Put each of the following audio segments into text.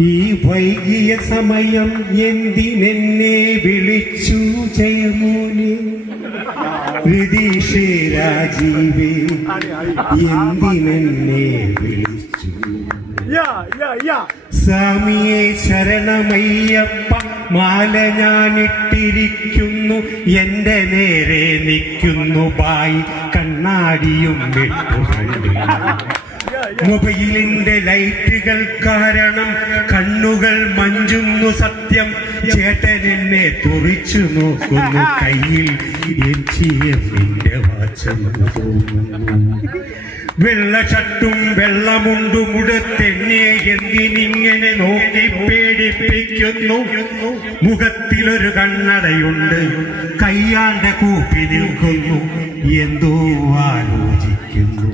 ഈ വൈകിയ സമയം എന്തിനെന്നെ വിളിച്ചു ജയമോനെ, രതീഷേ രാജീവേ എന്തിനെന്നെ വിളിച്ചു. സ്വാമിയെ ശരണമയ്യപ്പ, മാല ഞാനിട്ടിരിക്കുന്നു, എന്റെ നേരെ നിൽക്കുന്നു ബായി കണ്ണാടിയും വിട്ടുകണ്ടു. മൊബൈലിന്റെ ലൈറ്റുകൾ കാരണം കണ്ണുകൾ മഞ്ചുന്നു, സത്യം ചേട്ടൻ എന്നെ തുറിച്ചു നോക്കുന്നു, കയ്യിൽ എന്റെ വാച്ചെന്ന് തോന്നുന്നു. വെള്ള ഷട്ടും വെള്ളമുണ്ടും ഉടുത്തെന്നെ എന്തിനിങ്ങനെ നോക്കി പേടിപ്പിക്കുന്നു. മുഖത്തിലൊരു കണ്ണടയുണ്ട്, കയ്യാണ്ട കൂപ്പി നിൽക്കുന്നു, എന്തോ ആലോചിക്കുന്നു.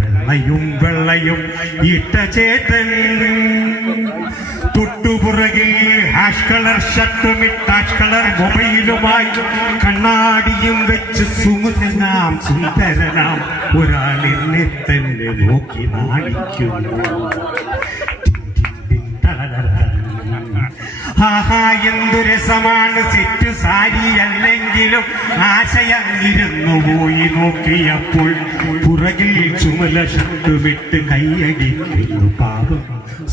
വെള്ളയും വെള്ളയും ഇട്ട ചേട്ടൻ തൊട്ടുപുറകിൽ ഹാഷ് കളർ ഷർട്ടും ഹാഷ് കളർ മൊബൈലുമായി കണ്ണാടിയും വെച്ച് സുമുഖനാം സുന്ദരനാം ഒരാൾ എന്നെ തന്നെ നോക്കി നാണിക്കുന്നു. ആഹാ, എന്തു രസമാണ് സെറ്റ് സാരി അല്ലെങ്കിലും ആശയങ്ങിരുന്നു പോയി നോക്കിയപ്പോൾ പുറകിൽ ചുമല ഷർട്ട് വിട്ട് കൈയടിക്കുന്നു പാപം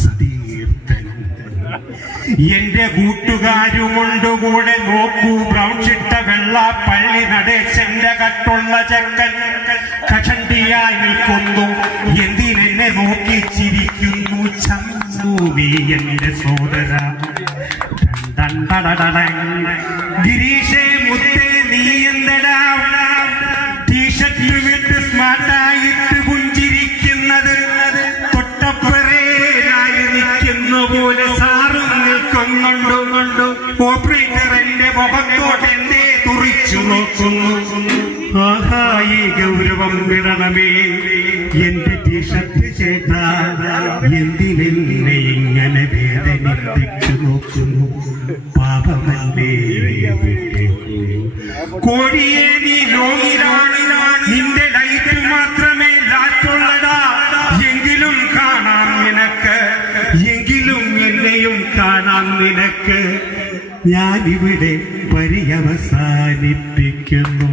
സതീർത്ഥൻ. എന്റെ കൂട്ടുകാരുമുണ്ട് കൂടെ, നോക്കൂ ബ്രൗൺ ചിട്ട വെള്ള പള്ളി നടേശന്റെ കട്ടുള്ള ചെക്കൻ കഷണ്ടിയായി നിൽക്കുന്നു, എന്തിനെന്നെ നോക്കി ചിരിക്കുന്നു. ചമ്മൂവി എന്റെ സോദര. ഗിരീഷേ മുത്തേ നീ എന്തടാ ടീഷർട്ട് വിട്ട് സ്മാർട്ടായിട്ട് പുഞ്ചിരിക്കുന്നത്, തൊട്ടപ്പുറേനായി നിൽക്കുന്ന പോലെ സാറും നിൽക്കുന്നുണ്ടോ. ഓപ്പറേറ്റർ എന്റെ മുഖത്തോട്ട് എന്തേ തുറിച്ചു നോക്കുന്നു. ആഹാ, ഈ ഗൗരവം വിടണമേ എന്റെ ടീഷർട്ട് ചേട്ടാ, എന്തിനെന്നെ ഇങ്ങനെ വേദനിപ്പിച്ചു നോക്കുന്നു. പാപമല്ലേ കോഴിയെ, നീ ലോങ്ങിലാണ്, നിന്റെ ലൈറ്റ് മാത്രമേ ലാറ്റുള്ളടാ. എങ്കിലും കാണാം നിനക്ക്, എങ്കിലും എന്നെയും കാണാം നിനക്ക്. ഞാനിവിടെ പര്യവസാനിപ്പിക്കുന്നു.